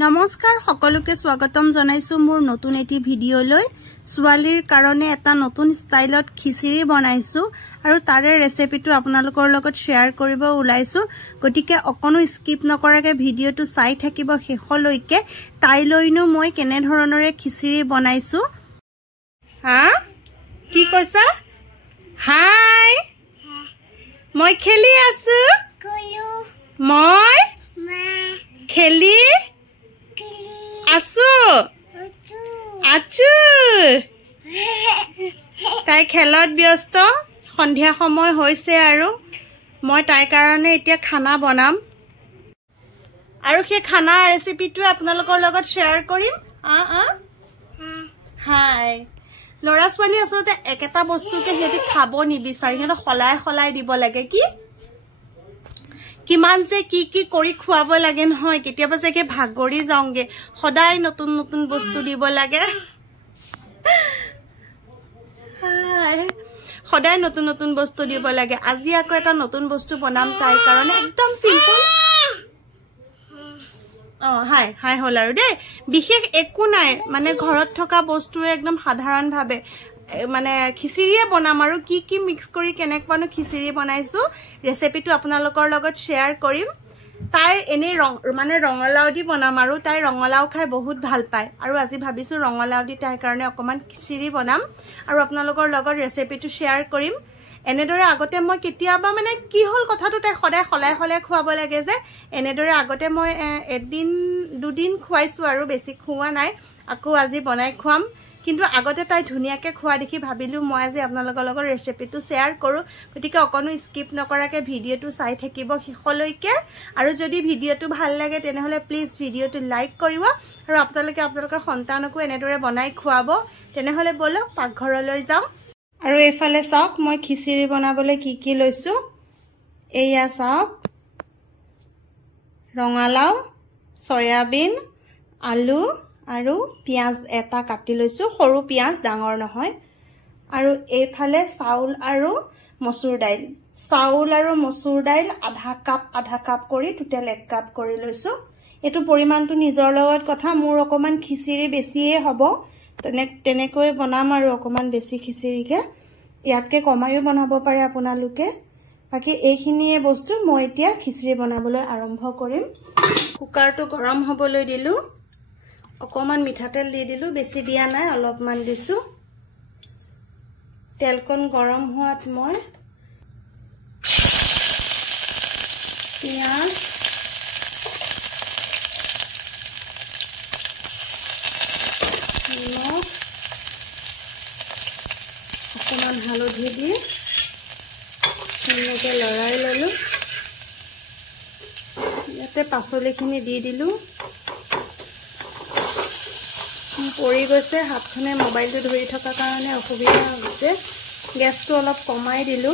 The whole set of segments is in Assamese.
নমস্কাৰ সকলোকে স্বাগতম জনাইছো মোৰ নতুন এটি ভিডিঅলৈ সোৱালিৰ কাৰণে এটা নতুন ষ্টাইলত খিচিৰি বনাইছো আৰু তাৰে ৰেচিপিটো আপোনালোকৰ লগত শেয়াৰ কৰিব ওলাইছো গটিকে অকনো স্কিপ নকৰাকে ভিডিঅটো চাই থাকিব শেষলৈকে তাইলৈনো মই কেনে ধৰণৰে খিচিৰি বনাইছো হা কি কৈছা হাই মই খেলি আছো মই খেলি আছো আছো তাই খেলত ব্যস্ত সন্ধিয়া সময় হৈছে আৰু মই তাই কাৰণে এতিয়া খানা বনাম আৰু সেই খানা ৰেচিপিটো আপোনালোকৰ লগত শেয়াৰ কৰিম হাই লৰা ছোৱালী আসলে একেটা বস্তুকে হেতি খাব নিবিচাৰি হেত খলাই দিব লাগে কি কিমান যে কি কৰি খুৱাব লাগে নহয় কেতিয়াবা যে ভাগৰি যাওঁগে সদায় নতুন নতুন বস্তু দিব লাগে সদায় নতুন নতুন বস্তু দিব লাগে আজি আকৌ এটা নতুন বস্তু বনাম তাই কাৰণে একদম সিম্পল হাই হাই হল আৰু দে বিশেষ একো নাই মানে ঘৰত থকা বস্তুৰে একদম সাধাৰণ ভাবে মানে খিচিৰিয়ে বনাম আৰু কি মিক্স কৰি কেনেকৱানো খিচিৰি বনাইছো ৰেচিপিটো আপোনালোকৰ লগত শেয়াৰ কৰিম তাই এনে মানে ৰঙালাও দি বনাম আৰু তাই ৰঙালাও খাই বহুত ভাল পায় আৰু আজি ভাবিছো ৰঙালাও দি তাই কাৰণে অকমান খিচিৰি বনাম আৰু আপোনালোকৰ লগত ৰেচিপিটো শেয়াৰ কৰিম এনেদৰে আগতে মই কেতিয়াবা মানে কি হল কথাটো তাই সদায় খলাই খুৱাব লাগে যে এনেদৰে আগতে মই এদিন দুদিন খুৱাইছো আৰু বেছি খুৱা নাই আকৌ আজি বনাই খুৱাম কিন্তু আগতে তাই ধুনিয়াকে খোৱা দেখি ভাবিলো মই আজি আপোনালোকৰ লগত ৰেচিপিটো শেয়াৰ কৰো গতিকে অকনো স্কিপ নকৰাকে ভিডিঅটো চাই থাকিব শেষলৈকে আৰু যদি ভিডিঅটো ভাল লাগে তেনেহলে প্লিজ ভিডিঅটো লাইক কৰিব আৰু আপোনালোকে আপোনালোকৰ সন্তানকো এনেদৰে বনাই খুৱাব তেনেহলে বলক পাকঘৰলৈ যাম আৰু এফালে চাওক মই খিচিৰি বনাবলৈ কি লৈছো এয়া চাওক ৰঙালাও সয়াবিন আলু আৰু পিয়াজ এটা কাটি লৈছো সৰু পিয়াজ ডাঙৰ নহয় আৰু এইফালে চাউল আৰু মসুৰ দাইল আধা কাপ কৰি টোটাল 1 কাপ কৰি লৈছো এটো পৰিমাণটো নিজৰ লগত কথা মোৰ অকমান খিচিৰি বেছিয়ে হ'ব তেনেকৈ বনাম আৰু অকমান বেছি খিচিৰিকে ইয়াতকে কমায়ো বনাব পাৰে আপোনালোকে বাকি এইখিনিয়ে বস্তু মই এতিয়া খিচিৰি বনাবলৈ আৰম্ভ কৰিম কুকাৰটো গৰম হ'বলৈ দিলো অকমান মিঠাতেল দি দিলো বেছি দিয়া নাই অলপমান দিছো তেলকন গৰম হোৱাত মই পিয়াজ নিমখ অকমান হালধি দি ধুনীয়াকৈ লৰাই ললো ইয়াতে পাচলিখিনি দি দিলো পৰি গৈছে হাতখনে মোবাইলটো ধৰি থকা কাৰণে অসুবিধা হৈছে গ্যাসটো অলপ কমাই দিলো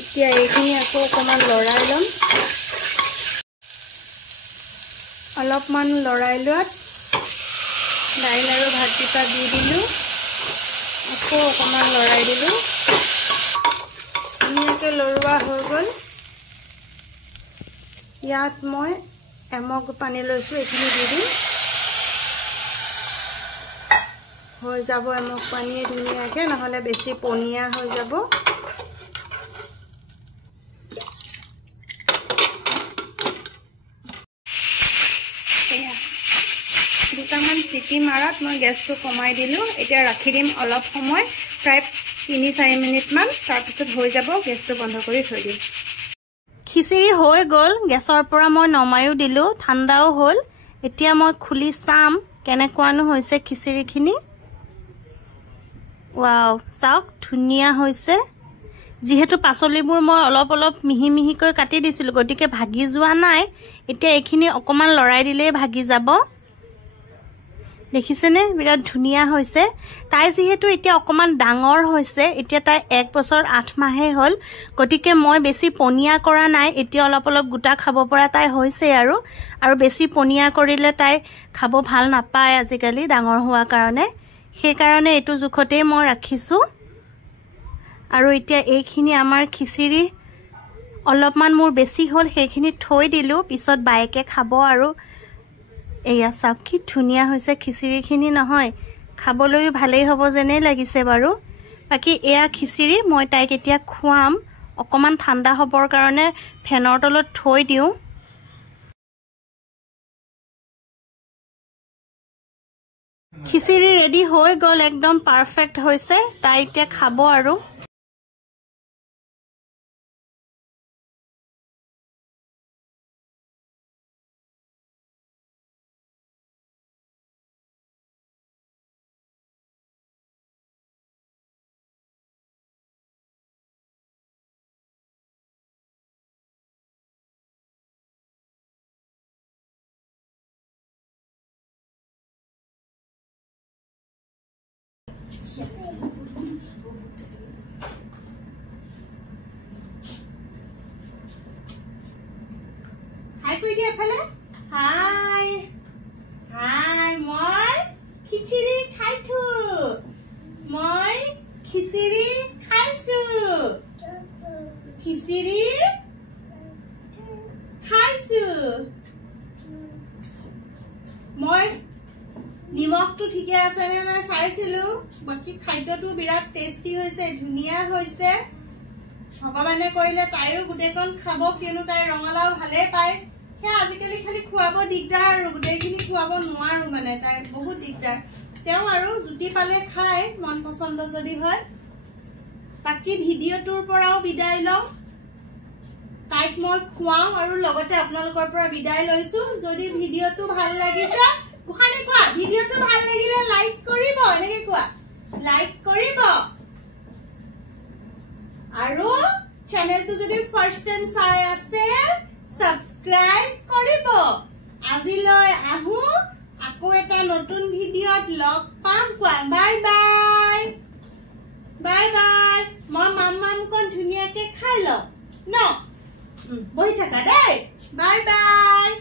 এতিয়া এইখিনি আকৌ অকমান লৰাই লম অলপমান লৰাই লোৱাত দাইল আৰু ভাতকেইটা দি দিলো আকৌ অকমান লৰাই দিলো ধুনীয়াকৈ লৰোৱা হৈ গ'ল ইয়াত মই এমগ পানী লৈছো এখিনি দি দিম হৈ যাব এমগ পানী ধুনীয়াকৈ নহলে বেছি পনিয়া হৈ যাব দুটামান চিটি মাৰাত মই গেছটো কমাই দিলো এতিয়া ৰাখি দিম অলপ সময় প্ৰায় 3-4 মিনিট মান তাৰ পিছত হৈ যাব গেছটো বন্ধ কৰি থৈ দিম খিচিৰি হৈ গ'ল গেছৰ পৰা মই নমায়ো দিলো ঠাণ্ডাও হ'ল এতিয়া মই খুলি চাম কেনেকুৱানো হৈছে খিচিৰিখিনি ওৱাও চাওক ধুনীয়া হৈছে যেহেতু পাচলিবোৰ মই অলপ মিহিকৈ কাটি দিছিলো গতিকে ভাগি যোৱা নাই এতিয়া এইখিনি অকমান লৰাই দিলেই ভাগি যাব দেখিছেনে বিৰাট ধুনীয়া হৈছে তাই যেহেতু এতিয়া অকমান ডাঙৰ হৈছে এতিয়া তাই 1 বছৰ 8 মাহে হ'ল গতিকে মই বেছি পনিয়া কৰা নাই এতিয়া অলপ গুটা খাব পৰা তাই হৈছে আৰু বেছি পনিয়া কৰিলে তাই খাব ভাল নাপায় আজিকালি ডাঙৰ হোৱা কাৰণে সেই কাৰণে এটো জুখতে মই ৰাখিছো আৰু এতিয়া এইখিনি আমাৰ খিচিৰি অলপমান মোৰ বেছি হ'ল সেইখিনি থৈ দিলো পিছত বাইকে খাব আৰু এয়া চাওক কি ধুনীয়া হৈছে খিচিৰিখিনি নহয় খাবলৈ ভালেই হ'ব যেনে লাগিছে বাৰু বাকি এয়া খিচিৰি মই তাইক এতিয়া খুৱাম অকমান ঠাণ্ডা হ'বৰ কাৰণে ফেনৰ তলত থৈ দিও খিচিৰি ৰেডি হৈ গ'ল একদম পাৰফেক্ট হৈছে তাই এতিয়া খাব আৰু Hi, Kuya Pala. Hi. Hi, moi khichiri khaitu. Moi khichiri khaisu. Khichiri khaisu. Moi নিমখটো ঠিকে আছে নে না চাইছিলো বাকি খাদ্যটো বিৰাট টেস্টি হৈছে ধুনিয়া হৈছে ভগৱানে কইলে তাইৰো গুটেকন খাব কিয়নো তাই ৰঙালাও ভালে পায় হে আজিকালি খালি খুৱাব দিগদাৰ আৰু গুটেখিনি খুৱাব নোৱাৰো মানে তাই বহুত দিগদাৰ তেও আৰু জুতি পালে খাই মন পছন্দ যদি হয় বাকি ভিডিওটোৰ পৰাও বিদায় লওঁ তাইক মই খুৱাও আৰু লগতে আপোনালোকৰ পৰা বিদায় লৈছো যদি ভিডিওটো ভাল লাগিছে বুখানি কোৱা ভিডিওটো ভাল লাগিলে লাইক কৰিব এনেকে কোৱা লাইক কৰিব আৰু চ্যানেলটো যদি ফাৰ্স্ট টাইম চাই আছে সাবস্ক্ৰাইব কৰিব আজিলৈ আহু আকৌ এটা নতুন ভিডিওত লগ পাম কোৱা বাই বাই বাই বাই মই মাম্মাম কোন ধুনিয়াকে খাই ল ন বহি থাকা দেই বাই বাই